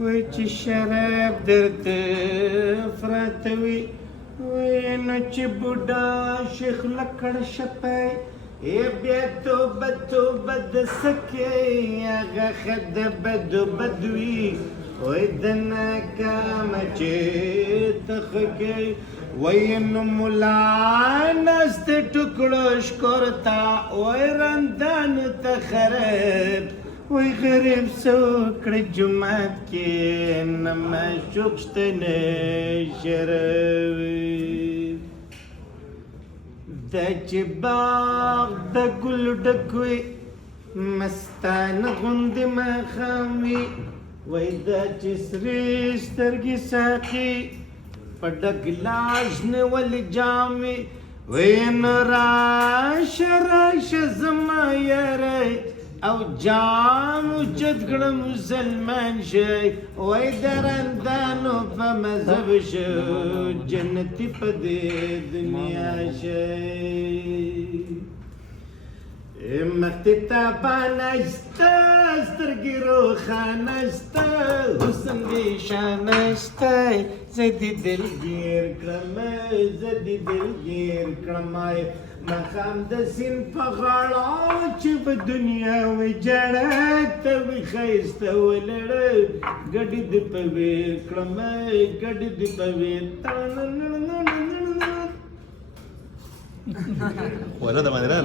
وای چې شراب درته پراته وي وای نو چې بوډا شیخ لکړ شپی بیا توبه د سکې هغه ښه د بدو بد وي وای د ناکامه چې ته ښه کوې وای نو ملا ناست ټکړو شکر ته وای رندانو ته خراب وای غریب څوکړه جومات کې نه معشوق شته نه شراب دا چې باغ د ګل ډک وي مستانه غوندې ماښام وي وای دا چې سرې سترګې ساقي په ډک لاس نیولې جام وي وای نو راشه زما یاره او جام اوچت کړه مسلمان شي وای درندانو په مذهب شو جنتي په دې دنیا شي مخته تابانه شته سترګې روښانه شته حسن دې شانه شته زه دې دلګیر کړم مخام د سیند په غاړه چې په دنیا وي جړه ته وي ښایسته ولړه ګډې دې په ویر کړم ګډې دې په ویر Bueno, de manera.